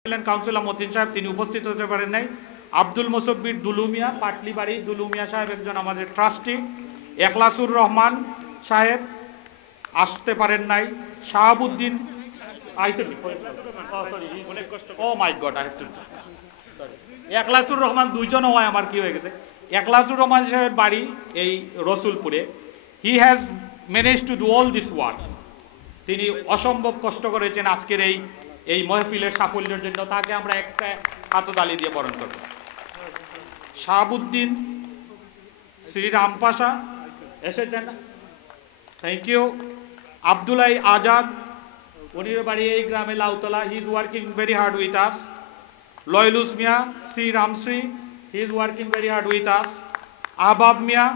Councillor Matin সাহেব তিনি উপস্থিত হতে পারেন নাই। আব্দুল মুসব্বির দুলুমিয়া পাটলিবাড়ি দুলুমিয়া সাহেব একজন আমাদের ট্রাস্টি। এখলাসুর রহমান সাহেব আসতে পারেন নাই। শাহাবুদ্দিন এখলাসুর রহমান দুইজন হয় আমার কি হয়ে গেছে। এখলাসুর রহমান সাহেবের বাড়ি এই রসুলপুরে। He has manage to do all this work. তিনি অসম্ভব কষ্ট করেছেন আজকের এই মহফিলের সাফল্যের জন্য। তাকে আমরা একটা হাততালি দিয়ে বরণ করব। শাহাবুদ্দিন শ্রীরাম পাশা এসেছেন, থ্যাংক ইউ। আব্দুলাই আজাদ, উনির বাড়ি এই গ্রামে Lautala. He is working very hard with us. Loylus Miah Sriramsri, he is working very hard with us. Ahbab Miah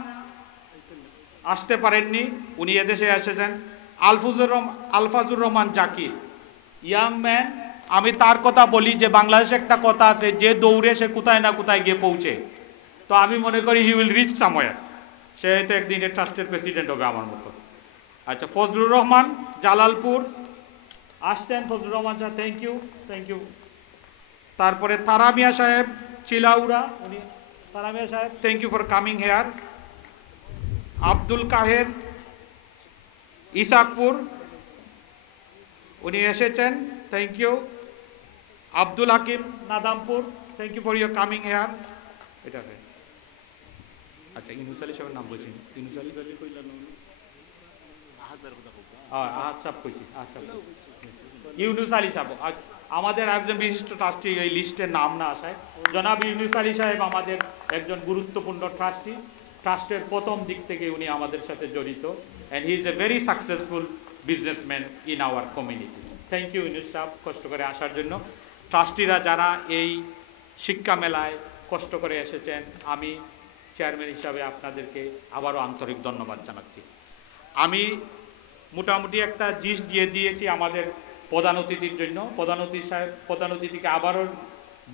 আসতে পারেননি, উনি এদেশে এসেছেন। Alfazur Rahman Zakir, young man. আমি তার কথা বলি যে বাংলাদেশে একটা কথা আছে, যে দৌড়ে সে কোথায় না কোথায় গিয়ে পৌঁছে। তো আমি মনে করি হি উইল রিচ সামওয়্যার। সে হয়তো একদিনের ট্রাস্টের প্রেসিডেন্ট হবে আমার মতো। আচ্ছা, ফজলুর রহমান জালালপুর আসতেন। ফজলুর রহমান সাহেব, থ্যাংক ইউ, থ্যাংক ইউ। তারপরে তারামিয়া সাহেব চিলাউড়া, উনি Taramiya Saheb, thank you for coming here. Abdul Kaher Isakpur, উনি এসেছেন, thank you. Abdul Hakim Nadampur, thank you for your coming here. এটা আচ্ছা, ইউনুস আলী সাহেবের নাম বলছি। ইউনুস আলী ইউনুস আলী সাহেব আমাদের একজন বিশিষ্ট ট্রাস্টি, এই লিস্টের নাম না আসায়। জনাব ইউনুস আলী সাহেব আমাদের একজন গুরুত্বপূর্ণ ট্রাস্টি। ট্রাস্টের প্রথম দিক থেকে উনি আমাদের সাথে জড়িত। And he is a very successful businessman in our community. Thank you Yunus Saheb কষ্ট করে আসার জন্য। ট্রাস্টিরা যারা এই শিক্ষা মেলায় কষ্ট করে এসেছেন, আমি চেয়ারম্যান হিসাবে আপনাদেরকে আবারও আন্তরিক ধন্যবাদ জানাচ্ছি। আমি মোটামুটি একটা জিস্ট দিয়ে দিয়েছি আমাদের প্রধান অতিথির জন্য। প্রধান অতিথিকে আবারও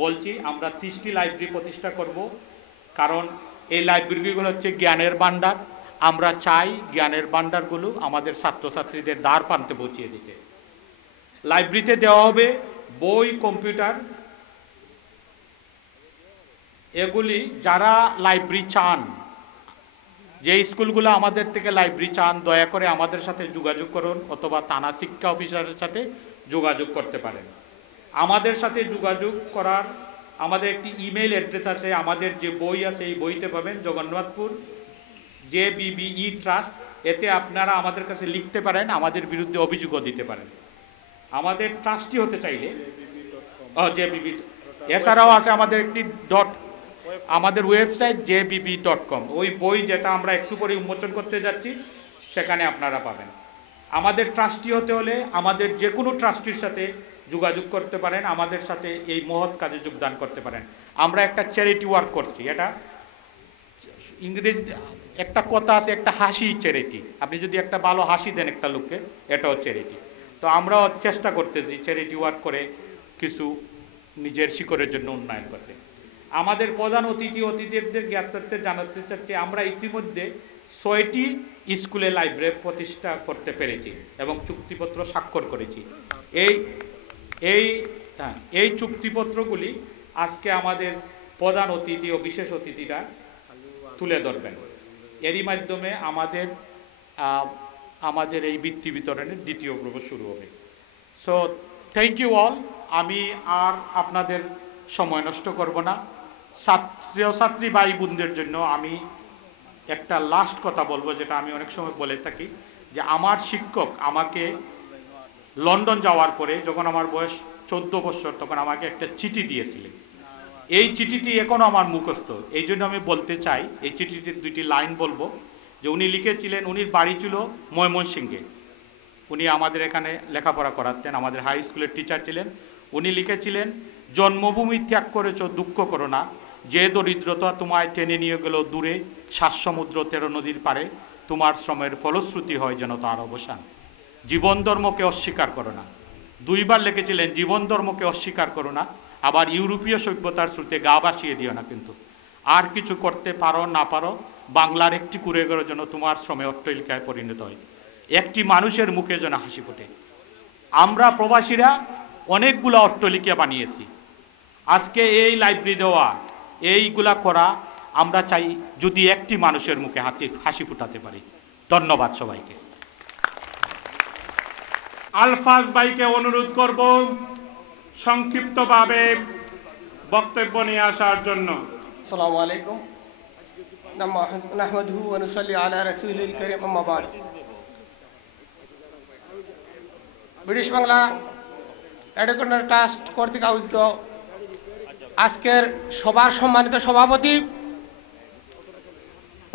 বলছি, আমরা 30টি লাইব্রেরি প্রতিষ্ঠা করব। কারণ এই লাইব্রেরিগুলো হচ্ছে জ্ঞানের ভাণ্ডার। আমরা চাই জ্ঞানের ভাণ্ডারগুলো আমাদের ছাত্রছাত্রীদের দ্বার প্রান্তে পৌঁছিয়ে দিতে। লাইব্রেরিতে দেওয়া হবে বই, কম্পিউটার। এগুলি যারা লাইব্রেরি চান, যে স্কুলগুলো আমাদের থেকে লাইব্রেরি চান, দয়া করে আমাদের সাথে যোগাযোগ করুন, অথবা থানা শিক্ষা অফিসারের সাথে যোগাযোগ করতে পারেন। আমাদের সাথে যোগাযোগ করার আমাদের একটি ইমেল অ্যাড্রেস আছে। আমাদের যে বই আছে এই বইতে পাবেন জগন্নাথপুর JBBE ট্রাস্ট। এতে আপনারা আমাদের কাছে লিখতে পারেন, আমাদের বিরুদ্ধে অভিযোগও দিতে পারেন। আমাদের ট্রাস্টি হতে চাইলে JBB, এছাড়াও আছে আমাদের একটি আমাদের ওয়েবসাইট jbb.com। ওই বই যেটা আমরা একটু পরে উন্মোচন করতে যাচ্ছি সেখানে আপনারা পাবেন। আমাদের ট্রাস্টি হতে হলে আমাদের যে কোনো ট্রাস্টির সাথে যোগাযোগ করতে পারেন, আমাদের সাথে এই মহৎ কাজে যোগদান করতে পারেন। আমরা একটা চ্যারিটি ওয়ার্ক করছি। এটা ইংরেজিতে একটা কথা আছে, একটা হাসি চ্যারিটি। আপনি যদি একটা ভালো হাসি দেন একটা লোককে, এটাও চ্যারিটি। তো আমরাও চেষ্টা করতেছি চ্যারিটি ওয়ার্ক করে কিছু নিজের শিকড়ের জন্য উন্নয়ন করতে। আমাদের প্রধান অতিথিদের জ্ঞাতার্থে জানাতে চাচ্ছি, আমরা ইতিমধ্যে 6টি স্কুলে লাইব্রেরি প্রতিষ্ঠা করতে পেরেছি এবং চুক্তিপত্র স্বাক্ষর করেছি। এই চুক্তিপত্রগুলি আজকে আমাদের প্রধান অতিথি ও বিশেষ অতিথিরা তুলে ধরবেন। এরই মাধ্যমে আমাদের এই বৃত্তি বিতরণের দ্বিতীয় পর্ব শুরু হবে। So thank you all. আমি আর আপনাদের সময় নষ্ট করব না। ছাত্রছাত্রী ভাই বোনদের জন্য আমি একটা লাস্ট কথা বলবো, যেটা আমি অনেক সময় বলে থাকি, যে আমার শিক্ষক আমাকে লন্ডন যাওয়ার পরে যখন আমার বয়স 14 বছর, তখন আমাকে একটা চিঠি দিয়েছিলেন। এই চিঠিটি এখনও আমার মুখস্থ। এই জন্য আমি বলতে চাই, এই চিঠিটির 2টি লাইন বলবো। যে উনি লিখেছিলেন, উনির বাড়ি ছিল ময়মনসিংহে। উনি আমাদের এখানে লেখাপড়া করাতেন, আমাদের হাই স্কুলের টিচার ছিলেন। উনি লিখেছিলেন, জন্মভূমি ত্যাগ করেছ দুঃখ করো না, যে দরিদ্রতা তোমায় টেনে নিয়ে গেল দূরে, 7 সমুদ্র 13 নদীর পারে, তোমার শ্রমের ফলশ্রুতি হয় যেন তার অবসান। জীবন ধর্মকে অস্বীকার করো না। 2বার লিখেছিলেন, জীবন ধর্মকে অস্বীকার করো না, আবার ইউরোপীয় সভ্যতার স্রোতে গা ভাসিয়ে দিও না। কিন্তু আর কিছু করতে পারো না পারো, বাংলার একটি কুঁড়েঘরের জন্য তোমার শ্রমে অট্টালিকায় পরিণত হয়, একটি মানুষের মুখে যেন হাসি ফোটে। আমরা প্রবাসীরা অনেকগুলো অট্টালিকা বানিয়েছি। আজকে এই লাইব্রেরি দেওয়া, এইগুলা করা আমরা চাই যদি একটি মানুষের মুখে হাসি ফুটাতে পারি। ধন্যবাদ সবাইকে। আলফাজ ভাইকে অনুরোধ করব সংক্ষিপ্তভাবে বক্তব্য নিয়ে আসার জন্য। আসসালামু আলাইকুম। নাহমাদুহু ওয়া নুসাল্লি আলা রাসূলিল কারীম, আম্মা বা'দ। ব্রিটিশ বাংলা এডুকেশনাল ট্রাস্ট কর্তৃক আয়োজিত আজকের সবার সম্মানিত সভাপতি,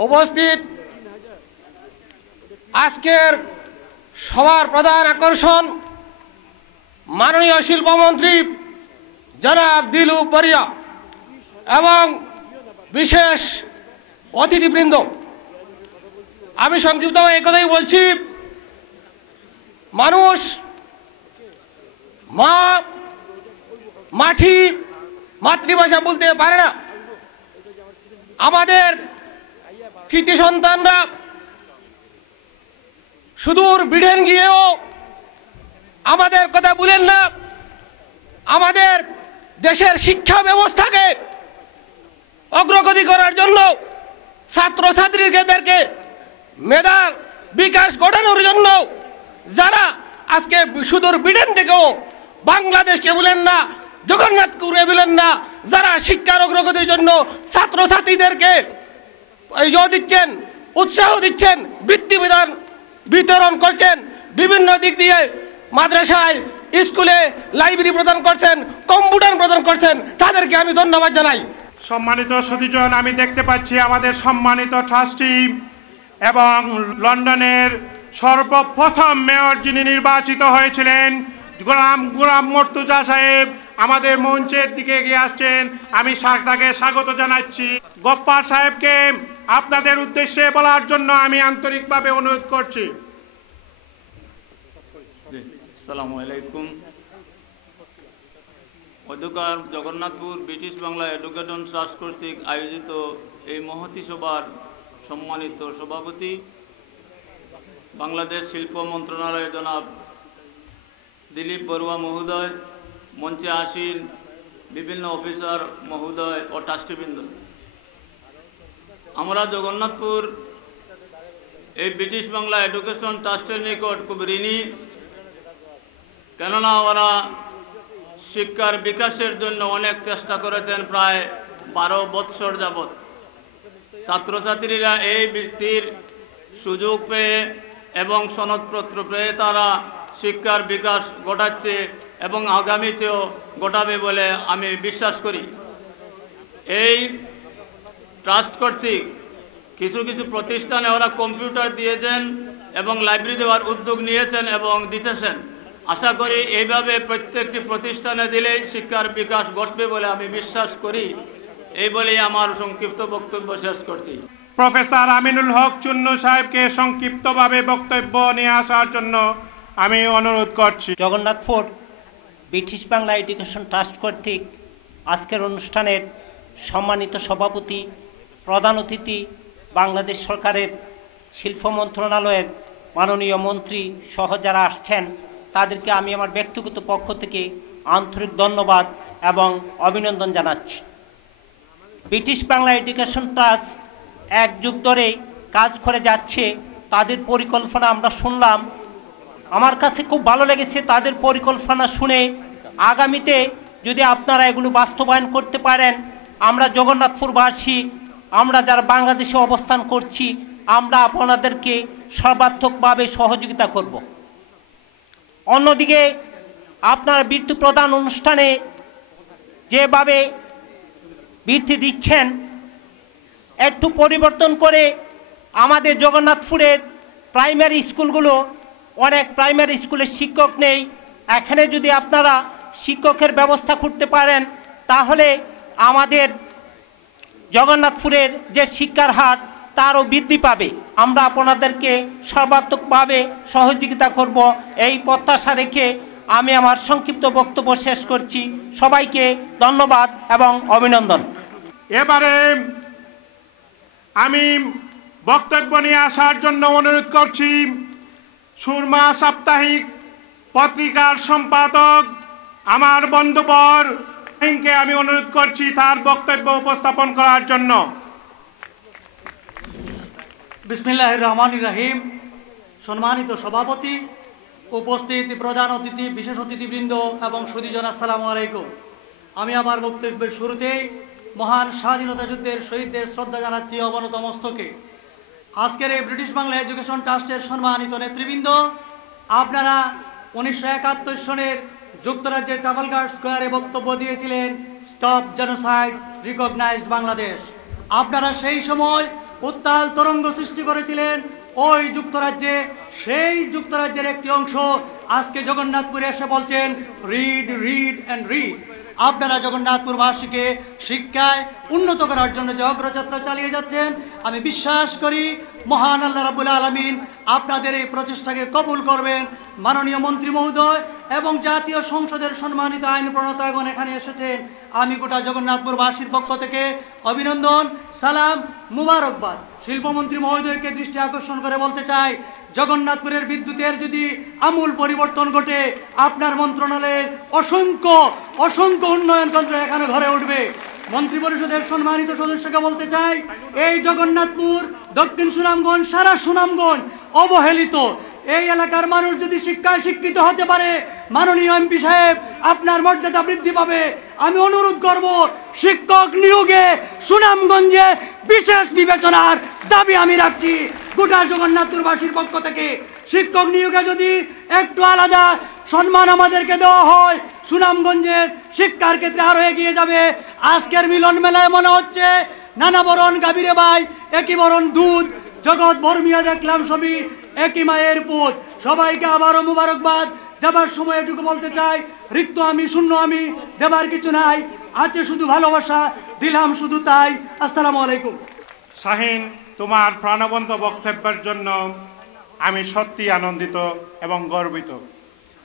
উপস্থিত আজকের সবার প্রধান আকর্ষণ মাননীয় শিল্পমন্ত্রী জনাব দিলু বরিয়া এবং বিশেষ অতিথিবৃন্দ, আমি সংক্ষিপ্তভাবে এই কথাই বলছি, মানুষ মাটি মাতৃভাষা বলতে পারে না। আমাদের কৃতি সন্তানরা সুদূর ব্রিটেন গিয়েও আমাদের কথা বলেন না। আমাদের দেশের শিক্ষা ব্যবস্থাকে অগ্রগতি করার জন্য ছাত্রছাত্রীদেরকে মেধার বিকাশ ঘটানোর জন্য যারা আজকে সুদূর ব্রিটেন থেকেও বাংলাদেশকে বলেন না, জগন্নাথপুরে বলেন না, যারা শিক্ষার অগ্রগতির জন্য ছাত্রছাত্রীদেরকে দিচ্ছেন, উৎসাহ দিচ্ছেন, বৃত্তি বিতরণ করছেন, বিভিন্ন দিক দিয়ে মাদ্রাসায়, স্কুলে লাইব্রেরি প্রদান করছেন, কম্পিউটার প্রদান করছেন, তাদেরকে আমি ধন্যবাদ জানাই। সম্মানিত সতীজন, আমি দেখতে পাচ্ছি আমাদের সম্মানিত ট্রাস্টি এবং লন্ডনের সর্বপ্রথম মেয়র যিনি নির্বাচিত হয়েছিলেন গোলাম মর্তুজা সাহেব আমাদের মঞ্চের দিকে এগিয়ে আসছেন। আমি তাকে স্বাগত জানাচ্ছি। গফফার সাহেবকে আপনাদের উদ্দেশ্যে বলার জন্য আমি আন্তরিকভাবে অনুরোধ করছি। আসসালামু আলাইকুম। অধ্যকার Jagannathpur British Bangla education trust কর্তৃক আয়োজিত এই মহতী সভার সম্মানিত সভাপতি, বাংলাদেশ শিল্প মন্ত্রণালয় জনাব দিলীপ বড়ুয়া মহোদয়, মঞ্চে আসীন বিভিন্ন অফিসার মহোদয় ও ট্রাস্টিবৃন্দ, আমরা জগন্নাথপুর এই ব্রিটিশ বাংলা এডুকেশন ট্রাস্টের নিকট খুব ঋণী, কেননা ওরা শিক্ষার বিকাশের জন্য অনেক চেষ্টা করেছেন। প্রায় 12 বৎসর যাবৎ ছাত্রছাত্রীরা এই বৃত্তির সুযোগ পেয়ে এবং সনদপত্র পেয়ে তারা শিক্ষার বিকাশ ঘটাচ্ছে এবং আগামীতেও ঘটাবে বলে আমি বিশ্বাস করি। এই ট্রাস্ট কর্তৃক কিছু কিছু প্রতিষ্ঠানে ওরা কম্পিউটার দিয়েছেন এবং লাইব্রেরি দেওয়ার উদ্যোগ নিয়েছেন এবং দিতেছেন। আশা করি এইভাবে প্রত্যেকটি প্রতিষ্ঠানে দিলেই শিক্ষার বিকাশ ঘটবে বলে আমি বিশ্বাস করি। এই বলেই আমার সংক্ষিপ্ত বক্তব্য শেষ করছি। প্রফেসর আমিনুল হক চুন্নু সাহেবকে সংক্ষিপ্তভাবে বক্তব্য নিয়ে আসার জন্য আমি অনুরোধ করছি। Jagannathpur British Bangla education trust কর্তৃক আজকের অনুষ্ঠানের সম্মানিত সভাপতি, প্রধান অতিথি, বাংলাদেশ সরকারের শিল্প মন্ত্রণালয়ের মাননীয় মন্ত্রী সহ যারা আসছেন, তাদেরকে আমি আমার ব্যক্তিগত পক্ষ থেকে আন্তরিক ধন্যবাদ এবং অভিনন্দন জানাচ্ছি। ব্রিটিশ বাংলা এডুকেশন ট্রাস্ট এক যুগ ধরে কাজ করে যাচ্ছে। তাদের পরিকল্পনা আমরা শুনলাম, আমার কাছে খুব ভালো লেগেছে তাদের পরিকল্পনা শুনে। আগামীতে যদি আপনারা এগুলো বাস্তবায়ন করতে পারেন, আমরা জগন্নাথপুরবাসী, আমরা যারা বাংলাদেশে অবস্থান করছি, আমরা আপনাদেরকে সর্বাত্মকভাবে সহযোগিতা করব। অন্যদিকে আপনারা বৃত্তি প্রদান অনুষ্ঠানে যেভাবে বৃত্তি দিচ্ছেন, একটু পরিবর্তন করে আমাদের জগন্নাথপুরের প্রাইমারি স্কুলগুলো, অনেক প্রাইমারি স্কুলের শিক্ষক নেই, এখানে যদি আপনারা শিক্ষকের ব্যবস্থা করতে পারেন তাহলে আমাদের জগন্নাথপুরের যে শিক্ষার হার তারও বৃদ্ধি পাবে। আমরা আপনাদেরকে সর্বাত্মকভাবে সহযোগিতা করব, এই প্রত্যাশা রেখে আমি আমার সংক্ষিপ্ত বক্তব্য শেষ করছি। সবাইকে ধন্যবাদ এবং অভিনন্দন। এবারে আমি বক্তব্য নিয়ে আসার জন্য অনুরোধ করছি সুরমা সাপ্তাহিক পত্রিকার সম্পাদক আমার বন্ধুবর শাহীনকে আমি অনুরোধ করছি তার বক্তব্য উপস্থাপন করার জন্য। বিসমিল্লাহির রহমানির রহিম। সম্মানিত সভাপতি, উপস্থিত প্রধান অতিথি, বিশেষ অতিথিবৃন্দ এবং সুধীজন, আসসালামু আলাইকুম। আমি আমার বক্তব্যের শুরুতেই মহান স্বাধীনতা যুদ্ধের শহীদদের শ্রদ্ধা জানাচ্ছি অবনত মস্তকে। আজকের এই ব্রিটিশ বাংলা এডুকেশন ট্রাস্টের সম্মানিত নেতৃবৃন্দ, আপনারা 1971 সনের যুক্তরাজ্যের ট্রাফালগার স্কোয়ারে বক্তব্য দিয়েছিলেন, স্টপ জেনোসাইড, রিকগনাইজড বাংলাদেশ। আপনারা সেই সময় উত্তাল তরঙ্গ সৃষ্টি করেছিলেন ওই যুক্তরাজ্যে। সেই যুক্তরাজ্যের একটি অংশ আজকে জগন্নাথপুরে এসে বলছেন রিড রিড অ্যান্ড রিড। আপনারা জগন্নাথপুরবাসীকে শিক্ষায় উন্নত করার জন্য যে অগ্রযাত্রা চালিয়ে যাচ্ছেন, আমি বিশ্বাস করি মহান আল্লাহ রাব্বুল আলামিন আপনাদের এই প্রচেষ্টাকে কবুল করবেন। মাননীয় মন্ত্রী মহোদয় এবং জাতীয় সংসদের সম্মানিত আইন প্রণেতাগণ এখানে এসেছেন, আমি গোটা জগন্নাথপুরবাসীর পক্ষ থেকে অভিনন্দন, সালাম, মুবারকবাদ। শিল্পমন্ত্রী মহোদয়কে দৃষ্টি আকর্ষণ করে বলতে চাই, জগন্নাথপুরের বিদ্যুতের যদি আমূল পরিবর্তন ঘটে, আপনার মন্ত্রণালয়ের অসংখ্য অসংখ্য উন্নয়ন কেন্দ্র এখানে ঘরে উঠবে। মন্ত্রী পরিষদের সম্মানিত সদস্যকে বলতে চাই, এই জগন্নাথপুর, দক্ষিণ সুনামগঞ্জ, সারা সুনামগঞ্জ অবহেলিত। এই এলাকার মানুষ যদি শিক্ষায় শিক্ষিত হতে পারে, মাননীয় এমপি সাহেব, আপনার মর্যাদা বৃদ্ধি পাবে। আমি অনুরোধ করব, শিক্ষক নিয়োগে সুনামগঞ্জে বিশেষ বিবেচনার দাবি আমি রাখছি গোটা জগন্নাথপুরবাসীর পক্ষ থেকে। শিক্ষক নিয়োগে যদি একটু আলাদা সম্মান আমাদেরকে দেওয়া হয়, সুনামগঞ্জের শিক্ষার ক্ষেত্রে আরো এগিয়ে যাবে। আজকের মিলন মেলায় মনে হচ্ছে নানা বরণ গাভীরে ভাই, একই বরণ দুধ, জগৎ বর্মিয়া দেখলাম সবই একই মায়ের পুত। সবাইকে আবারও মুবারকবাদ। যাবার সময় এটুকু বলতে চাই, রিক্ত আমি, শূন্য আমি, দেবার কিছু নাই, আছে শুধু ভালোবাসা, দিলাম শুধু তাই। আসসালামু আলাইকুম। শাহীন, তোমার প্রাণবন্ত বক্তব্যের জন্য আমি সত্যি আনন্দিত এবং গর্বিত।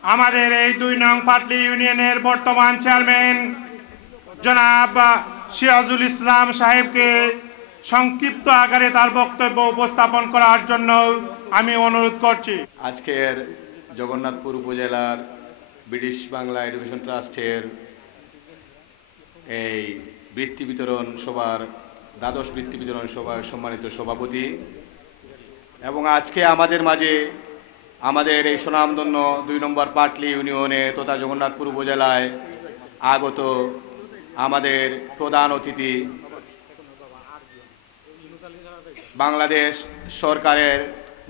আমাদের এই 2 নং পাটলি ইউনিয়নের বর্তমান চেয়ারম্যান জনাব সিরাজুল ইসলাম সাহেবকে সংক্ষিপ্ত আকারে তার বক্তব্য উপস্থাপন করার জন্য আমি অনুরোধ করছি। আজকের জগন্নাথপুর উপজেলার ব্রিটিশ বাংলা এডুকেশন ট্রাস্টের এই বৃত্তি বিতরণ সভার, দ্বাদশ বৃত্তি বিতরণ সভার সম্মানিত সভাপতি, এবং আজকে আমাদের মাঝে আমাদের এই সুনামধন্য 2 নম্বর পাটলি ইউনিয়নে তথা জগন্নাথপুর উপজেলায় আগত আমাদের প্রধান অতিথি, বাংলাদেশ সরকারের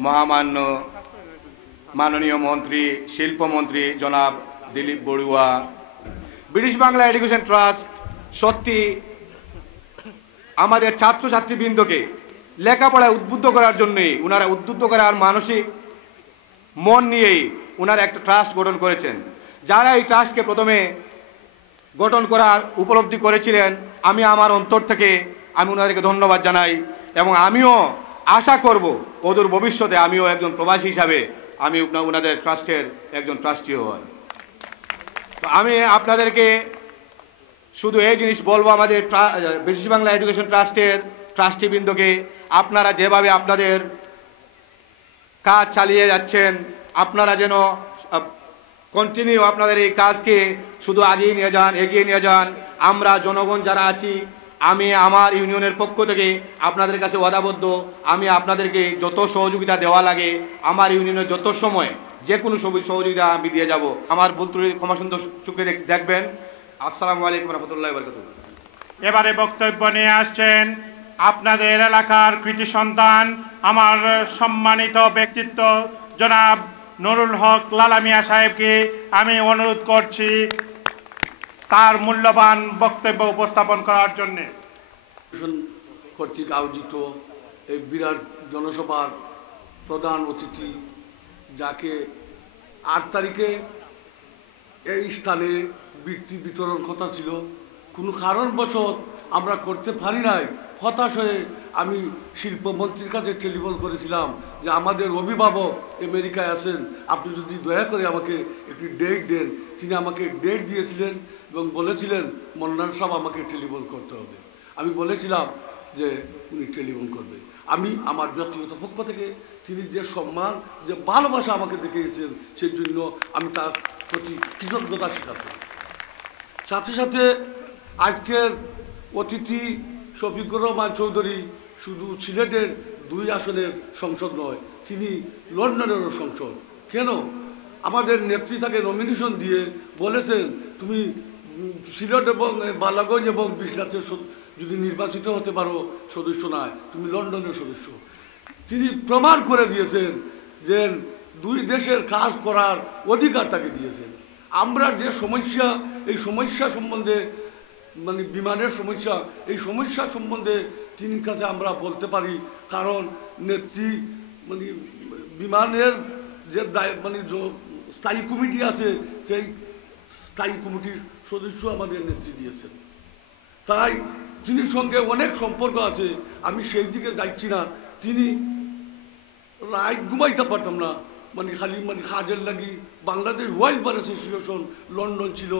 মহামান্য মাননীয় মন্ত্রী, শিল্পমন্ত্রী জনাব Dilip Barua. British Bangla education trust সত্যি আমাদের ছাত্রছাত্রীবৃন্দকে লেখাপড়ায় উদ্বুদ্ধ করার জন্যই, ওনারা উদ্বুদ্ধ করার মানসিক মন নিয়েই ওনারা একটা ট্রাস্ট গঠন করেছেন। যারা এই ট্রাস্টকে প্রথমে গঠন করার উপলব্ধি করেছিলেন, আমি আমার অন্তর থেকে আমি ওনাদেরকে ধন্যবাদ জানাই, এবং আমিও আশা করব অদূর ভবিষ্যতে আমিও একজন প্রবাসী হিসাবে আমি ওনাদের ট্রাস্টের একজন ট্রাস্টিও হই। তো আমি আপনাদেরকে শুধু এই জিনিস বলবো, আমাদের ব্রিটিশ বাংলা এডুকেশন ট্রাস্টের ট্রাস্টিবৃন্দকে, আপনারা যেভাবে আপনাদের কাজ চালিয়ে যাচ্ছেন, আপনারা যেন কন্টিনিউ আপনাদের এই কাজকে শুধু এগিয়ে নিয়ে যান। আমরা জনগণ যারা আছি, আমি আমার ইউনিয়নের পক্ষ থেকে আপনাদের কাছে ওয়াদাবদ্ধ, আমি আপনাদেরকে যত সহযোগিতা দেওয়া লাগে আমার ইউনিয়নের যত সময় যে কোনো সহযোগিতা আমি দিয়ে যাব। আমার ভুল ত্রুটি ক্ষমা সুন্দর চোখে দেখবেন। আসসালামু আলাইকুম রহমতুল্লাহ বরকাতুহ। এবারে বক্তব্য নিয়ে আসছেন আপনাদের এলাকার কৃতি সন্তান, আমার সম্মানিত ব্যক্তিত্ব জনাব নুরুল হক লালা মিয়া সাহেবকে আমি অনুরোধ করছি তার মূল্যবান বক্তব্য উপস্থাপন করার জন্যে। কর্তৃক আয়োজিত এই বিরাট জনসভার প্রধান অতিথি, যাকে 8 তারিখে এই স্থানে বৃত্তি বিতরণ কথা ছিল, কোনো কারণবশত আমরা করতে পারি নাই। হতাশ হয়ে আমি শিল্পমন্ত্রীর কাছে টেলিফোন করেছিলাম যে আমাদের অভিভাবক আমেরিকায় আছেন, আপনি যদি দয়া করে আমাকে একটি ডেট দেন। তিনি আমাকে ডেট দিয়েছিলেন এবং বলেছিলেন মন্নান সাহেব আমাকে টেলিফোন করতে হবে। আমি বলেছিলাম যে উনি টেলিফোন করবে। আমি আমার ব্যক্তিগত পক্ষ থেকে তিনি যে সম্মান, যে ভালোবাসা আমাকে দেখিয়েছেন, সেই জন্য আমি তার প্রতি কৃতজ্ঞতা স্বীকার করি। সাথে সাথে আজকের অতিথি শফিকুর রহমান চৌধুরী শুধু সিলেটের 2 আসনের সংসদ নয়, তিনি লন্ডনেরও সংসদ। কেন? আমাদের নেত্রী তাকে নমিনেশন দিয়ে বলেছেন, তুমি সিলেট এবং বালাগঞ্জ এবং বিশ্বনাথের যদি নির্বাচিত হতে পারো সদস্য নয়, তুমি লন্ডনের সদস্য। তিনি প্রমাণ করে দিয়েছেন যে 2 দেশের কাজ করার অধিকার তাকে দিয়েছেন। আমরা যে সমস্যা, এই সমস্যা সম্বন্ধে মানে বিমানের সমস্যা, এই সমস্যা সম্বন্ধে তিনি কাছে আমরা বলতে পারি, কারণ নেত্রী মানে বিমানের যে মানে স্থায়ী কমিটি আছে, সেই স্থায়ী কমিটির সদস্য আমাদের নেত্রী দিয়েছেন। তাই তিনি সঙ্গে অনেক সম্পর্ক আছে, আমি সেই দিকে যাচ্ছি না। তিনি রাত ঘুমাইতে পারতাম না, মানে খালি মানে কাজের লাগি Bangladesh wild bar association London ছিল,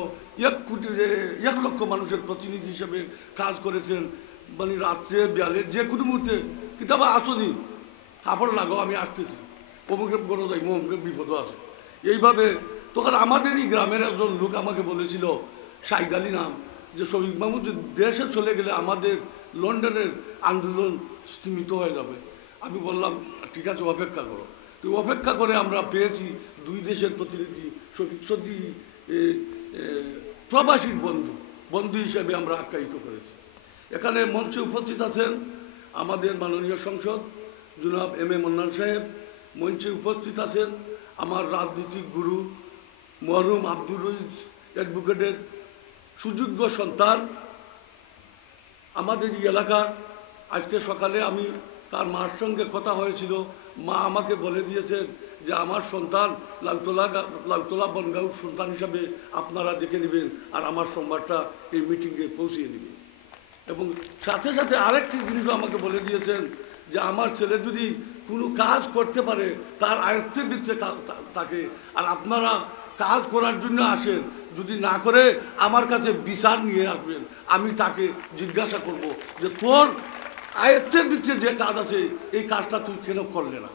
1 লক্ষ মানুষের প্রতিনিধি হিসেবে কাজ করেছেন। মানে রাত্রে বিয়ালে যে কোনো মুহূর্তে কিন্তু আবার আসনি, কাপড় লাগো আমি আসতেছি, অমুকে বড় যাই অমুকে বিপদও আছে। এইভাবে তখন আমাদেরই গ্রামের একজন লোক আমাকে বলেছিল, শাহিদ আলী নাম, যে শফিক মাহমুদ দেশে চলে গেলে আমাদের লন্ডনের আন্দোলন স্তীমিত হয়ে যাবে। আমি বললাম ঠিক আছে, অপেক্ষা করো। তো অপেক্ষা করে আমরা পেয়েছি 2 দেশের প্রতিনিধি, সত্যি প্রবাসীর বন্ধু হিসেবে আমরা আখ্যায়িত করেছি। এখানে মঞ্চে উপস্থিত আছেন আমাদের মাননীয় সংসদ জনাব এম এ মন্নান সাহেব, মঞ্চে উপস্থিত আছেন আমার রাজনৈতিক গুরু মরহুম আব্দুর রহিম অ্যাডভোকেটের সুযোগ্য সন্তান আমাদের এই এলাকার। আজকে সকালে আমি তার মার সঙ্গে কথা হয়েছিল, মা আমাকে বলে দিয়েছেন যে আমার সন্তান লাউতলা বনগাঁও সন্তান হিসাবে আপনারা দেখে নেবেন, আর আমার সোমবারটা এই মিটিংয়ে পৌঁছিয়ে নেবেন। এবং সাথে সাথে আরেকটি জিনিসও আমাকে বলে দিয়েছেন যে আমার ছেলে যদি কোনো কাজ করতে পারে তার আয়ত্তের ভিতরে থাকে, আর আপনারা কাজ করার জন্য আসেন, যদি না করে আমার কাছে বিচার নিয়ে আসবেন, আমি তাকে জিজ্ঞাসা করব যে তোর আয়ত্তের ভিতরে যে কাজ আছে এই কাজটা তুই কেন করলে না।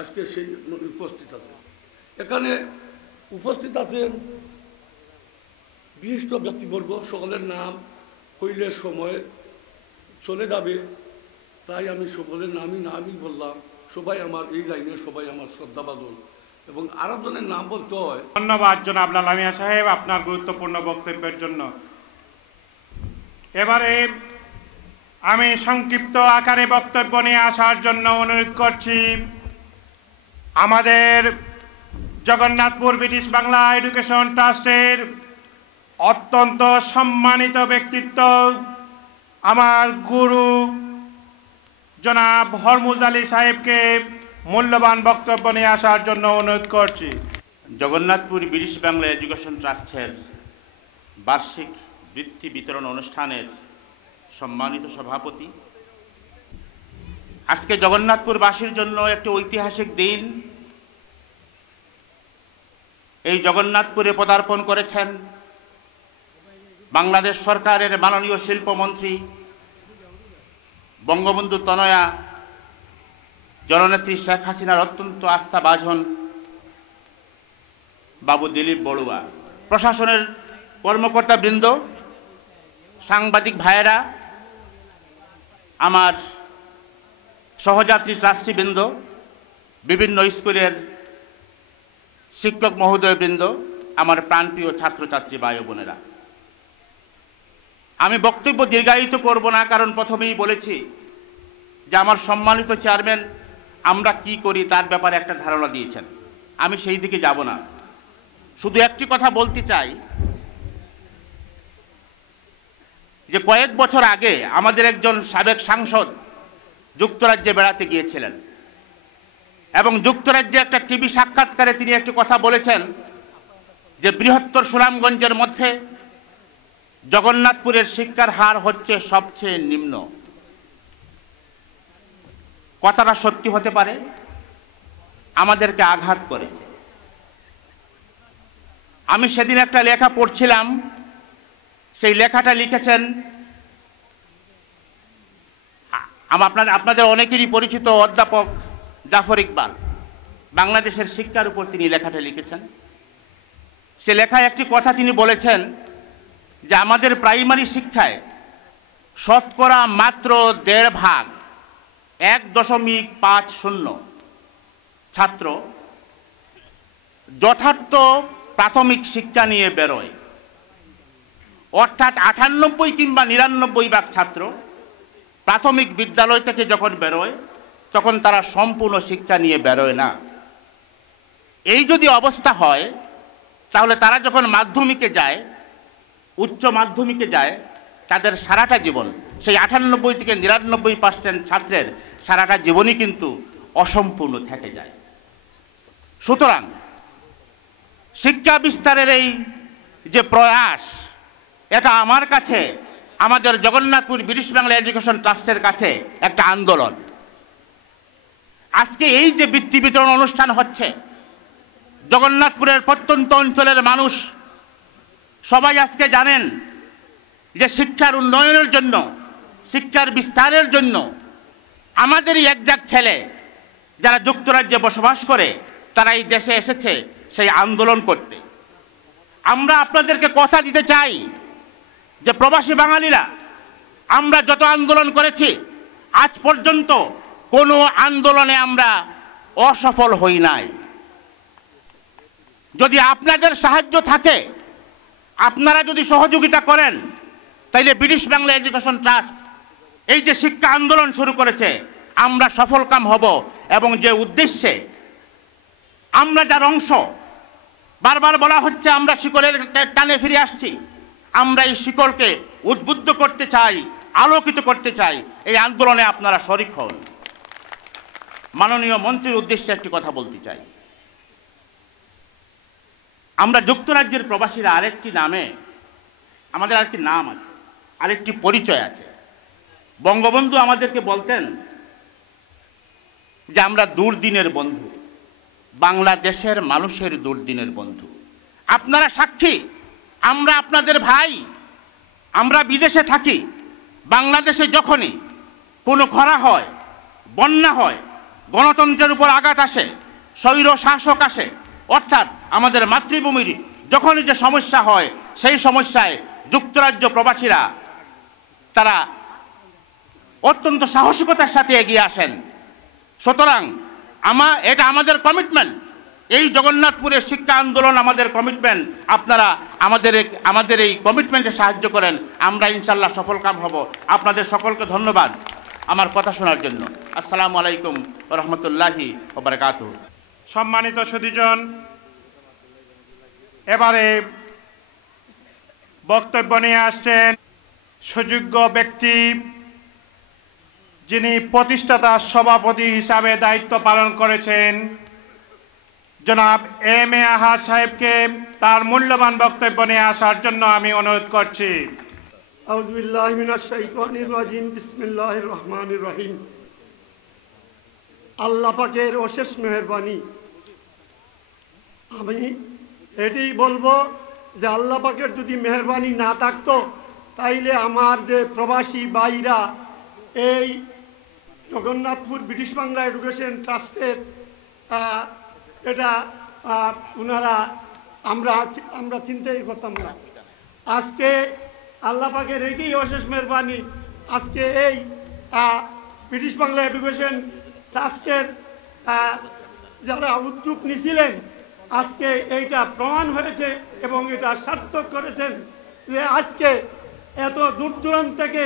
আজকে সেই উপস্থিত আছে। এখানে উপস্থিত আছেন বিশিষ্ট ব্যক্তিবর্গ, সকলের নাম কইলে সময় চলে যাবে, তাই আমি সকলের নামই বললাম। সবাই আমার এই লাইনের সবাই আমার শ্রদ্ধাভাজন, এবং আরো জনের নাম বলতে হয়। ধন্যবাদ জনাব লালা মিয়া সাহেব আপনার গুরুত্বপূর্ণ বক্তব্যের জন্য। এবারে আমি সংক্ষিপ্ত আকারে বক্তব্য নিয়ে আসার জন্য অনুরোধ করছি আমাদের জগন্নাথপুর ব্রিটিশ বাংলা এডুকেশন ট্রাস্টের অত্যন্ত সম্মানিত ব্যক্তিত্ব আমার গুরু জনাব হরমুজ আলী সাহেবকে মূল্যবান বক্তব্য নিয়ে আসার জন্য অনুরোধ করছি। জগন্নাথপুর ব্রিটিশ বাংলা এডুকেশন ট্রাস্টের বার্ষিক বৃত্তি বিতরণ অনুষ্ঠানের সম্মানিত সভাপতি, আজকে জগন্নাথপুরবাসীর জন্য একটি ঐতিহাসিক দিন। এই জগন্নাথপুরে পদার্পণ করেছেন বাংলাদেশ সরকারের মাননীয় শিল্পমন্ত্রী বঙ্গবন্ধু তনয়া জননেত্রী শেখ হাসিনার অত্যন্ত আস্থাভাজন বাবু দিলীপ বড়ুয়া, প্রশাসনের কর্মকর্তাবৃন্দ, সাংবাদিক ভাইয়েরা, আমার সহযাত্রী ট্রাস্টিবৃন্দ, বিভিন্ন স্কুলের শিক্ষক মহোদয়বৃন্দ, আমার প্রাণপ্রিয় ছাত্রছাত্রী ভাই বোনেরা, আমি বক্তব্য দীর্ঘায়িত করব না, কারণ প্রথমেই বলেছি যে আমার সম্মানিত চেয়ারম্যান আমরা কি করি তার ব্যাপারে একটা ধারণা দিয়েছেন, আমি সেই দিকে যাব না। শুধু একটি কথা বলতে চাই যে কয়েক বছর আগে আমাদের একজন সাবেক সাংসদ যুক্তরাজ্যে বেড়াতে গিয়েছিলেন, এবং যুক্তরাজ্যে একটা টিভি সাক্ষাৎকারে তিনি একটি কথা বলেছেন যে বৃহত্তর সুনামগঞ্জের মধ্যে জগন্নাথপুরের শিক্ষার হার হচ্ছে সবচেয়ে নিম্ন। কথাটা সত্যি হতে পারে, আমাদেরকে আঘাত করেছে। আমি সেদিন একটা লেখা পড়ছিলাম, সেই লেখাটা লিখেছেন আপনাদের অনেকেরই পরিচিত অধ্যাপক জাফর ইকবাল, বাংলাদেশের শিক্ষার উপর তিনি লেখাটা লিখেছেন। সে লেখায় একটি কথা তিনি বলেছেন যে আমাদের প্রাইমারি শিক্ষায় শতকরা মাত্র 1.5 1.50 ছাত্র যথার্থ প্রাথমিক শিক্ষা নিয়ে বেরোয়, অর্থাৎ 98 কিংবা 99% ছাত্র প্রাথমিক বিদ্যালয় থেকে যখন বেরোয় তখন তারা সম্পূর্ণ শিক্ষা নিয়ে বেরোয় না। এই যদি অবস্থা হয় তাহলে তারা যখন মাধ্যমিকে যায়, উচ্চ মাধ্যমিকে যায়, তাদের সারাটা জীবন, সেই 98 থেকে 99% ছাত্রের সারাটা জীবনই কিন্তু অসম্পূর্ণ থেকে যায়। সুতরাং শিক্ষা বিস্তারের এই যে প্রয়াস, এটা আমার কাছে, আমাদের জগন্নাথপুর ব্রিটিশ বাংলা এডুকেশন ট্রাস্টের কাছে একটা আন্দোলন। আজকে এই যে বৃত্তি বিতরণ অনুষ্ঠান হচ্ছে, জগন্নাথপুরের প্রত্যন্ত অঞ্চলের মানুষ সবাই আজকে জানেন যে শিক্ষার উন্নয়নের জন্য, শিক্ষার বিস্তারের জন্য আমাদেরই একজাক ছেলে যারা যুক্তরাজ্যে বসবাস করে তারা এই দেশে এসেছে সেই আন্দোলন করতে। আমরা আপনাদেরকে কথা দিতে চাই যে প্রবাসী বাঙালিরা আমরা যত আন্দোলন করেছি আজ পর্যন্ত কোনো আন্দোলনে আমরা অসফল হই নাই। যদি আপনাদের সাহায্য থাকে, আপনারা যদি সহযোগিতা করেন, তাইলে ব্রিটিশ বাংলা এডুকেশন ট্রাস্ট এই যে শিক্ষা আন্দোলন শুরু করেছে আমরা সফলকাম হব। এবং যে উদ্দেশ্যে আমরা যার অংশ, বারবার বলা হচ্ছে আমরা শিকড়ের টানে ফিরে আসছি, আমরা এই শিকড়কে উদ্বুদ্ধ করতে চাই, আলোকিত করতে চাই। এই আন্দোলনে আপনারা শরিক হন। মাননীয় মন্ত্রীর উদ্দেশ্যে একটি কথা বলতে চাই। আমরা যুক্তরাজ্যের প্রবাসীরা আরেকটি নামে, আমাদের আরেকটি নাম আছে, আরেকটি পরিচয় আছে। বঙ্গবন্ধু আমাদেরকে বলতেন যে আমরা দুর্দিনের বন্ধু, বাংলাদেশের মানুষের দুর্দিনের বন্ধু। আপনারা সাক্ষী, আমরা আপনাদের ভাই। আমরা বিদেশে থাকি, বাংলাদেশে যখনই কোনো খরা হয়, বন্যা হয়, গণতন্ত্রের উপর আঘাত আসে, স্বৈর শাসক আসে, অর্থাৎ আমাদের মাতৃভূমির যখনই যে সমস্যা হয় সেই সমস্যায় যুক্তরাজ্য প্রবাসীরা তারা অত্যন্ত সাহসিকতার সাথে এগিয়ে আসেন। সুতরাং এটা আমাদের কমিটমেন্ট, এই জগন্নাথপুরের শিক্ষা আন্দোলন আমাদের কমিটমেন্ট। আপনারা আমাদের এই কমিটমেন্টে সাহায্য করেন, আমরা ইনশাল্লাহ সফলকাম হব। আপনাদের সকলকে ধন্যবাদ আমার কথা শোনার জন্য। আসসালামু আলাইকুম ওয়া রাহমাতুল্লাহি ওয়া বারাকাতুহু। সম্মানিত সুধীজন, এবারে বক্তব্য নিয়ে আসছেন সুযোগ্য ব্যক্তি, যিনি প্রতিষ্ঠাতা সভাপতি হিসাবে দায়িত্ব পালন করেছেন, জনাব এম এ আহাদ সাহেবকে তার মূল্যবান বক্তব্য নিয়ে আসার জন্য আমি অনুরোধ করছি। আউযুবিল্লাহি মিনাশ শাইতানির রাজিম, বিসমিল্লাহির রহমানির রহিম। আল্লাহ পাকের অশেষ মেহেরবানি। আমি এটাই বলবো যে আল্লাহ পাকের যদি মেহেরবানি না থাকতো তাইলে আমার যে প্রবাসী ভাইরা এই জগন্নাথপুর ব্রিটিশ বাংলা এডুকেশন ট্রাস্টের এটা ওনারা আমরা চিন্তাই করতাম না। আজকে আল্লাহ পাকের এইটাই অশেষ মেহেরবানি, আজকে এই ব্রিটিশ বাংলা এডুকেশন ট্রাস্টের যারা উদ্যোগ নিয়েছিলেন আজকে এইটা প্রমাণ হয়েছে এবং এটা সার্থক করেছেন যে আজকে এত দূর দূরান্ত থেকে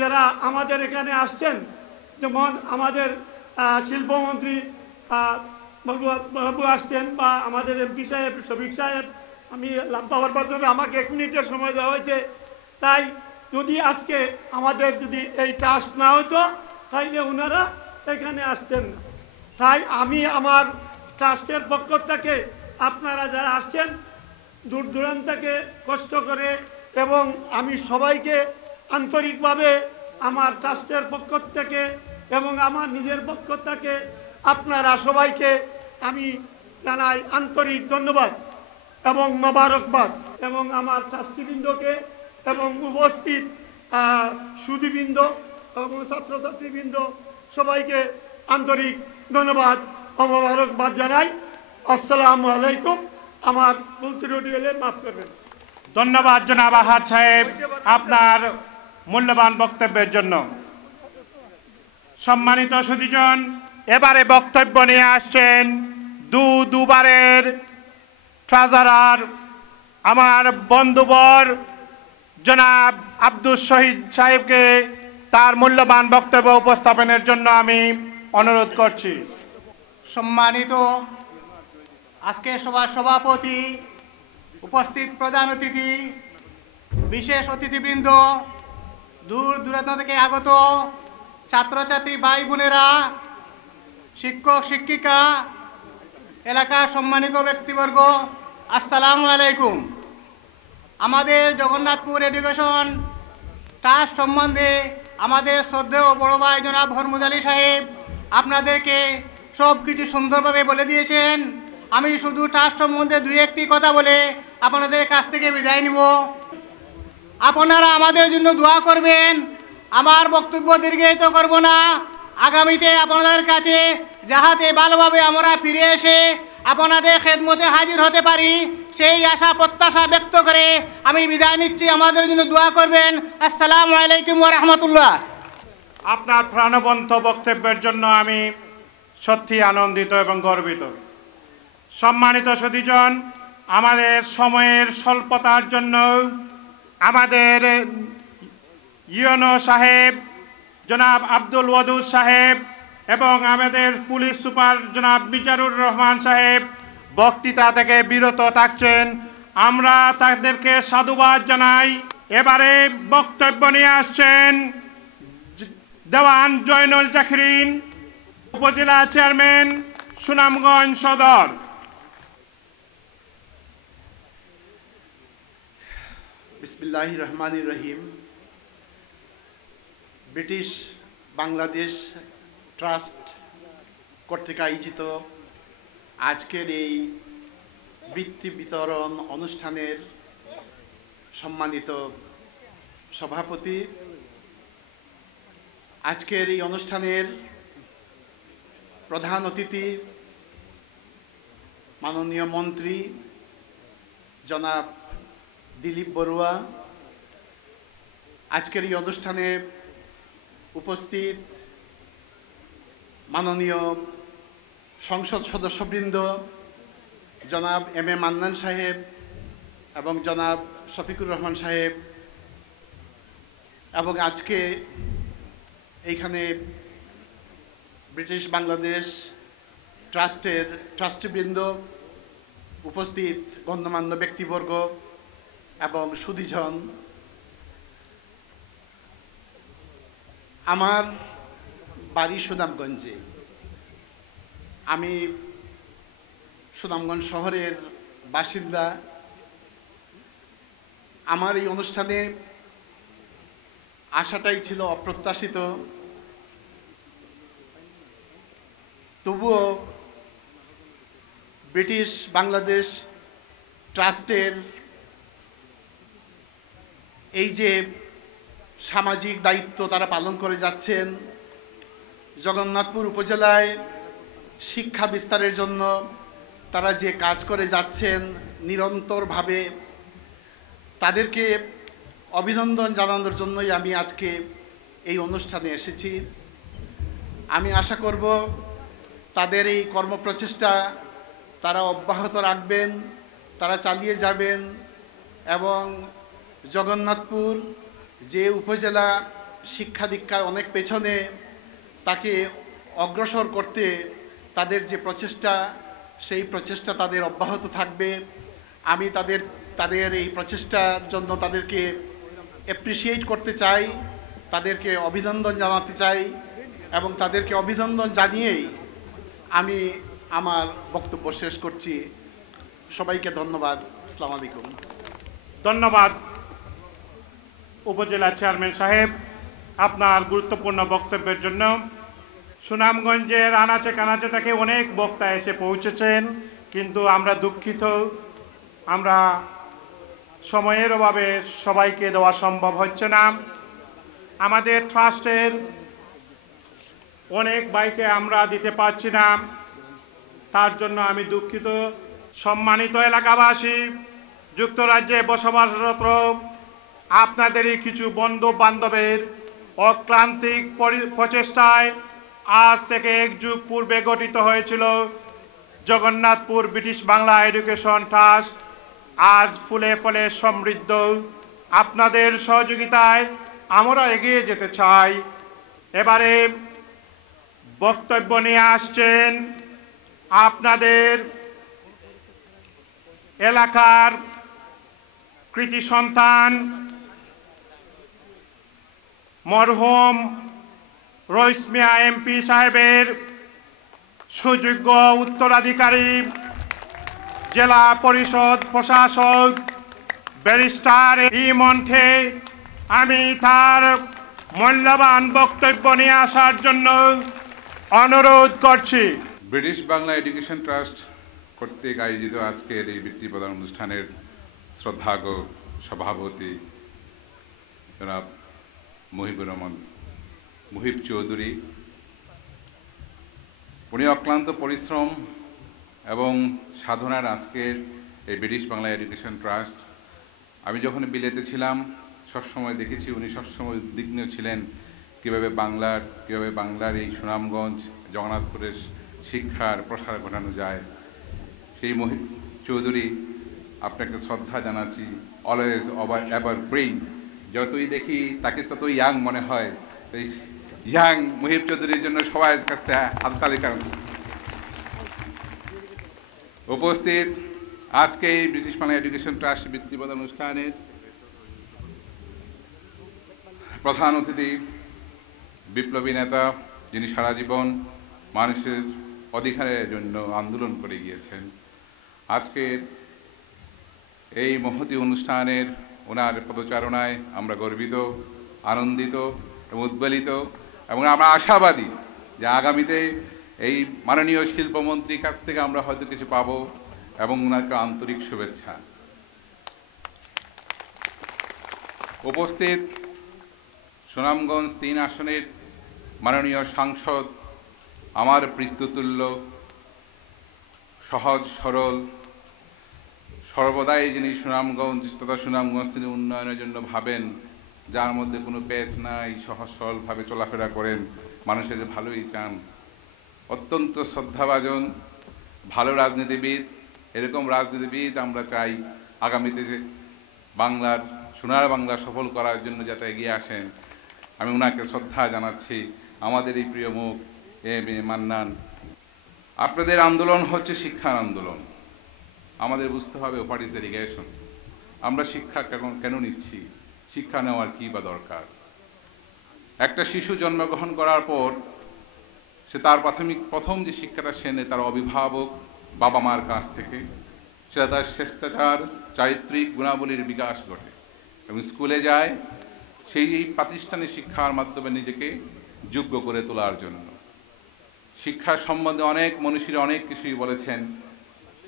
যারা আমাদের এখানে আসছেন, যেমন আমাদের শিল্পমন্ত্রী বাবু আসছেন বা আমাদের এমপি সাহেব, শফিক সাহেব, আমি পাওয়ার মাধ্যমে আমাকে 1 মিনিটের সময় দেওয়া হয়েছে। তাই যদি আজকে আমাদের যদি এই ট্রাস্ট না হতো তাইলে ওনারা এখানে আসতেন না। তাই আমি আমার ট্রাস্টের পক্ষ থেকে আপনারা যারা আসছেন দূর দূরান্ত থেকে কষ্ট করে, এবং আমি সবাইকে আন্তরিকভাবে আমার ট্রাস্টের পক্ষ থেকে এবং আমার নিজের পক্ষ থেকে আপনারা সবাইকে আমি জানাই আন্তরিক ধন্যবাদ এবং মোবারকবাদ, এবং আমার ট্রাস্টিবৃন্দকে এবং উপস্থিত সুধীবৃন্দ এবং ছাত্রছাত্রীবৃন্দ সবাইকে আন্তরিক ধন্যবাদ ও মোবারকবাদ জানাই। আসসালামু আলাইকুম। আমার ভুল ত্রুটি হলে মাফ করবেন। ধন্যবাদ জনাব আহাদ সাহেব আপনার মূল্যবান বক্তব্যের জন্য। সম্মানিত সুধীজন, এবারে বক্তব্য নিয়ে আসছেন দুবারের ট্রেজারার আমার বন্ধুবর জনাব আব্দুল শহীদ সাহেবকে তার মূল্যবান বক্তব্য উপস্থাপনের জন্য আমি অনুরোধ করছি। সম্মানিত আজকে সভার সভাপতি, উপস্থিত প্রধান অতিথি, বিশেষ অতিথিবৃন্দ, দূর দূরান্ত থেকে আগত ছাত্রছাত্রী ভাই বোনেরা, শিক্ষক শিক্ষিকা, এলাকার সম্মানিত ব্যক্তিবর্গ, আসসালামু আলাইকুম। আমাদের জগন্নাথপুর এডুকেশন ট্রাস্ট সম্বন্ধে আমাদের শ্রদ্ধেয় বড় ভাই জনাব হরমুদ আলী সাহেব আপনাদেরকে সব কিছু সুন্দরভাবে বলে দিয়েছেন। আমি শুধু ট্রাস্ট সম্বন্ধে দুই একটি কথা বলে আপনাদের কাছ থেকে বিদায় নিব। আপনারা আমাদের জন্য দোয়া করবেন। আমার বক্তব্য দীর্ঘায়িত করব না। আগামীতে আপনাদের কাছে যাহাতে ভালোভাবে আমরা ফিরে এসে আপনাদের খেদমতে হাজির হতে পারি, সেই আশা প্রত্যাশা ব্যক্ত করে আমি বিদায় নিচ্ছি। আমাদের জন্য দোয়া করবেন। আসসালামু আলাইকুম ওয়া রাহমাতুল্লাহ। আপনার প্রাণবন্ত বক্তব্যের জন্য আমি সত্যি আনন্দিত এবং গর্বিত। সম্মানিত সুধীজন, আমাদের সময়ের স্বল্পতার জন্য আমাদের ইউনো সাহেব জনাব আব্দুল ওয়াদুদ সাহেব এবং আমাদের পুলিশ সুপার জনাব মিজানুর রহমান সাহেব বক্তৃতা থেকে বিরত থাকছেন। আমরা তাদেরকে সাধুবাদ জানাই। এবারে বক্তব্য নিয়ে আসছেন দেওয়ান জয়নুল জাকিরিন, উপজেলা চেয়ারম্যান, সুনামগঞ্জ সদর। বিসমিল্লাহির রহমানির রহিম। ব্রিটিশ বাংলাদেশ ট্রাস্ট কর্তৃক আয়োজিত আজকের এই বৃত্তি বিতরণ অনুষ্ঠানের সম্মানিত সভাপতি, আজকের এই অনুষ্ঠানের প্রধান অতিথি মাননীয় মন্ত্রী জনাব দিলীপ বড়ুয়া, আজকের এই অনুষ্ঠানে উপস্থিত মাননীয় সংসদ সদস্যবৃন্দ জনাব এম এ মান্নান সাহেব এবং জনাব শফিকুর রহমান সাহেব, এবং আজকে এইখানে ব্রিটিশ বাংলাদেশ ট্রাস্টের ট্রাস্টিবৃন্দ, উপস্থিত গণ্যমান্য ব্যক্তিবর্গ এবং সুধীজন, আমার বাড়ি সুনামগঞ্জে। আমি সুনামগঞ্জ শহরের বাসিন্দা। আমার এই অনুষ্ঠানে আসাটাই ছিল অপ্রত্যাশিত, তবুও ব্রিটিশ বাংলাদেশ ট্রাস্টের এই যে সামাজিক দায়িত্ব তারা পালন করে যাচ্ছেন, জগন্নাথপুর উপজেলায় শিক্ষা বিস্তারের জন্য তারা যে কাজ করে যাচ্ছেন নিরন্তরভাবে, তাদেরকে অভিনন্দন জানানোর জন্যই আমি আজকে এই অনুষ্ঠানে এসেছি। আমি আশা করব তাদের এই কর্মপ্রচেষ্টা তারা অব্যাহত রাখবেন, তারা চালিয়ে যাবেন এবং জগন্নাথপুর যে উপজেলা শিক্ষা দীক্ষায় অনেক পেছনে, তাকে অগ্রসর করতে তাদের যে প্রচেষ্টা, সেই প্রচেষ্টা তাদের অব্যাহত থাকবে। আমি তাদের এই প্রচেষ্টার জন্য তাদেরকে অ্যাপ্রিসিয়েট করতে চাই, তাদেরকে অভিনন্দন জানাতে চাই এবং তাদেরকে অভিনন্দন জানিয়েই আমি আমার বক্তব্য শেষ করছি। সবাইকে ধন্যবাদ। আসসালামু আলাইকুম। ধন্যবাদ উপজেলা চেয়ারম্যান সাহেব আপনার গুরুত্বপূর্ণ বক্তব্যের জন্য। সুনামগঞ্জের আনাচে কানাচে থেকে অনেক বক্তা এসে পৌঁছেছেন, কিন্তু আমরা দুঃখিত, আমরা সময়ের অভাবে সবাইকে দেওয়া সম্ভব হচ্ছে না। আমাদের ট্রাস্টের অনেক বাইকে আমরা দিতে পারছি না, তার জন্য আমি দুঃখিত। সম্মানিত এলাকাবাসী, যুক্তরাজ্যে বসবাসরত আপনাদেরই কিছু বন্ধু বান্ধবের অক্লান্তিক প্রচেষ্টায় আজ থেকে 1 যুগ পূর্বে গঠিত হয়েছিল Jagannathpur British Bangla education trust. আজ ফুলে ফলে সমৃদ্ধ। আপনাদের সহযোগিতায় আমরা এগিয়ে যেতে চাই। এবারে বক্তব্য নিয়ে আসছেন আপনাদের এলাকার কৃতি সন্তান মরহুম রইস মিয়া এমপি সাহেবের সুযোগ্য উত্তরাধিকারী জেলা পরিষদ প্রশাসক ব্যারিস্টার মন্ঠে আমি তার মূল্যবান বক্তব্য নিয়ে আসার জন্য অনুরোধ করছি। ব্রিটিশ বাংলা এডুকেশন ট্রাস্ট কর্তৃক আয়োজিত আজকের এই বৃত্তি প্রদান অনুষ্ঠানের শ্রদ্ধাজ্ঞ সভাপতি জনাব মুহিবুর রহমান মুহিব চৌধুরী, উনি অক্লান্ত পরিশ্রম এবং সাধনার আজকের এই ব্রিটিশ বাংলা এডুকেশন ট্রাস্ট। আমি যখন বিলেতে ছিলাম সবসময় দেখেছি উনি সবসময় উদ্বিগ্ন ছিলেন কীভাবে বাংলার এই সুনামগঞ্জ জগন্নাথপুরের শিক্ষার প্রসার ঘটানো যায়। সেই মুহিব চৌধুরী, আপনাকে শ্রদ্ধা জানাচ্ছি। অলওয়েজ এভার ব্রিং, যতই দেখি তাকে ততই ইয়াং মনে হয়। এই ইয়াং মুহিব চৌধুরীর জন্য সবার কাছে হাততালি কারণ উপস্থিত আজকে এই ব্রিটিশ বাংলা এডুকেশন ট্রাস্ট বৃত্তি প্রদান অনুষ্ঠানের প্রধান অতিথি, বিপ্লবী নেতা, যিনি সারা জীবন মানুষের অধিকারের জন্য আন্দোলন করে গিয়েছেন। আজকের এই মহতী অনুষ্ঠানের ওনার পদচারণায় আমরা গর্বিত, আনন্দিত এবং উদ্বেলিত, এবং আমরা আশাবাদী যে আগামীতে এই মাননীয় শিল্পমন্ত্রীর কাছ থেকে আমরা হয়তো কিছু পাবো, এবং ওনাকে আন্তরিক শুভেচ্ছা। উপস্থিত সুনামগঞ্জ 3 আসনের মাননীয় সাংসদ, আমার পিতৃতুল্য, সহজ সরল, সর্বদাই যিনি সুনামগঞ্জ তথা সুনামগঞ্জ তিনি উন্নয়নের জন্য ভাবেন, যার মধ্যে কোনো পেচ নাই, সহজ সরলভাবে চলাফেরা করেন, মানুষের ভালোই চান, অত্যন্ত শ্রদ্ধাভাজন, ভালো রাজনীতিবিদ। এরকম রাজনীতিবিদ আমরা চাই আগামীতে যে বাংলার সোনার বাংলা সফল করার জন্য যাতে এগিয়ে আসেন। আমি ওনাকে শ্রদ্ধা জানাচ্ছি। আমাদের এই প্রিয় মুখ এম.এ. মান্নান, আপনাদের আন্দোলন হচ্ছে শিক্ষার আন্দোলন। আমাদের বুঝতে হবে হোয়াট ইজ এডুকেশন। আমরা শিক্ষা কেন নিচ্ছি, শিক্ষা নেওয়ার কী বা দরকার। একটা শিশু জন্মগ্রহণ করার পর সে তার প্রথম যে শিক্ষাটা সে নেয় তার অভিভাবক বাবা মার কাছ থেকে, সেটা তার শিষ্টাচার, চারিত্রিক গুণাবলীর বিকাশ ঘটে এবং স্কুলে যায় সেই প্রাতিষ্ঠানিক শিক্ষার মাধ্যমে নিজেকে যোগ্য করে তোলার জন্য। শিক্ষার সম্বন্ধে অনেক মনীষীরা অনেক কিছুই বলেছেন,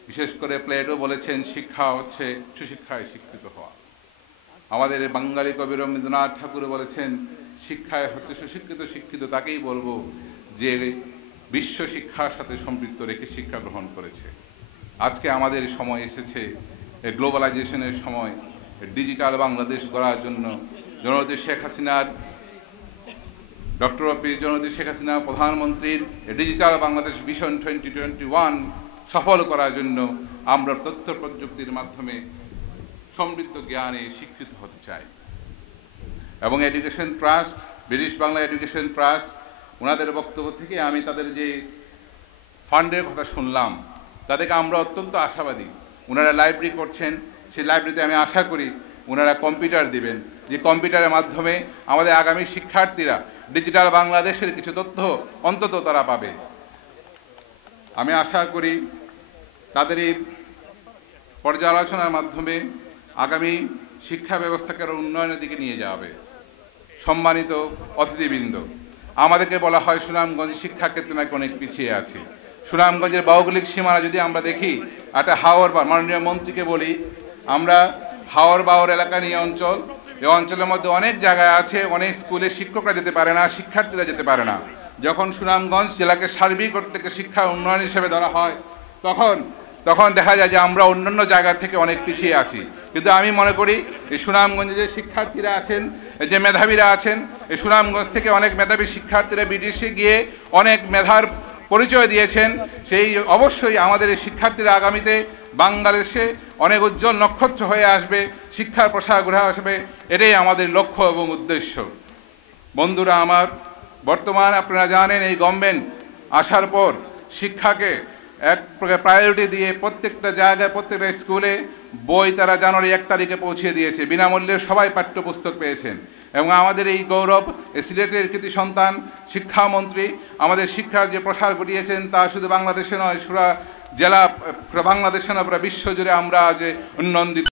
বিশেষ করে প্লেটো বলেছেন শিক্ষা হচ্ছে সুশিক্ষায় শিক্ষিত হওয়া। আমাদের বাঙালি কবি রবীন্দ্রনাথ ঠাকুর বলেছেন শিক্ষায় হচ্ছে শিক্ষিত তাকেই বলবো যে বিশ্ব শিক্ষার সাথে সম্পৃক্ত রেখে শিক্ষা গ্রহণ করেছে। আজকে আমাদের সময় এসেছে গ্লোবালাইজেশনের সময়, ডিজিটাল বাংলাদেশ গড়ার জন্য জননেত্রী শেখ হাসিনার জননেত্রী শেখ হাসিনা প্রধানমন্ত্রীর ডিজিটাল বাংলাদেশ ভিশন 2021 সফল করার জন্য আমরা তথ্য প্রযুক্তির মাধ্যমে সমৃদ্ধ জ্ঞানে শিক্ষিত হতে চাই। এবং education trust, British Bangla education trust, ওনাদের বক্তব্য থেকে আমি তাদের যে ফান্ডের কথা শুনলাম তাদেরকে আমরা অত্যন্ত আশাবাদী। ওনারা লাইব্রেরি করছেন, সেই লাইব্রেরিতে আমি আশা করি ওনারা কম্পিউটার দিবেন, যে কম্পিউটারের মাধ্যমে আমাদের আগামী শিক্ষার্থীরা ডিজিটাল বাংলাদেশের কিছু তথ্য অন্তত তারা পাবে। আমি আশা করি তাদের এই পর্যালোচনার মাধ্যমে আগামী শিক্ষা ব্যবস্থাকে আরও উন্নয়নের দিকে নিয়ে যাবে। সম্মানিত অতিথিবৃন্দ, আমাদেরকে বলা হয় সুনামগঞ্জ শিক্ষা ক্ষেত্রে নাকি অনেক পিছিয়ে আছে। সুনামগঞ্জের ভৌগোলিক সীমানা যদি আমরা দেখি, একটা হাওর বা মাননীয় মন্ত্রীকে বলি, আমরা হাওর বাওর এলাকা নিয়ে অঞ্চল, এই অঞ্চলের মধ্যে অনেক জায়গায় আছে অনেক স্কুলে শিক্ষকরা যেতে পারে না, শিক্ষার্থীরা যেতে পারে না। যখন সুনামগঞ্জ জেলাকে সার্বিক অর্থে শিক্ষা উন্নয়ন হিসেবে ধরা হয় তখন দেখা যায় যে আমরা অন্যান্য জায়গা থেকে অনেক পিছিয়ে আছি। কিন্তু আমি মনে করি এই সুনামগঞ্জে যে শিক্ষার্থীরা আছেন, যে মেধাবীরা আছেন, এই সুনামগঞ্জ থেকে অনেক মেধাবী শিক্ষার্থীরা বিদেশে গিয়ে অনেক মেধার পরিচয় দিয়েছেন। সেই অবশ্যই আমাদের এই শিক্ষার্থীরা আগামীতে বাংলাদেশে অনেক উজ্জ্বল নক্ষত্র হয়ে আসবে, শিক্ষার প্রসার ঘুরে আসবে, এটাই আমাদের লক্ষ্য এবং উদ্দেশ্য। বন্ধুরা আমার, বর্তমান আপনারা জানেন এই গভর্নমেন্ট আসার পর শিক্ষাকে এক প্রকার প্রায়োরিটি দিয়ে প্রত্যেকটা জায়গায় প্রত্যেকটা স্কুলে বই তারা জানুয়ারি 1 তারিখে পৌঁছে দিয়েছে। বিনামূল্যে সবাই পাঠ্যপুস্তক পেয়েছেন এবং আমাদের এই গৌরব, এই সিলেটের কৃতি সন্তান শিক্ষামন্ত্রী আমাদের শিক্ষার যে প্রসার ঘটিয়েছেন তা শুধু বাংলাদেশে নয়, পুরা জেলা বাংলাদেশে নয়, পুরা বিশ্বজুড়ে আমরা আজ উন্নন্দিত।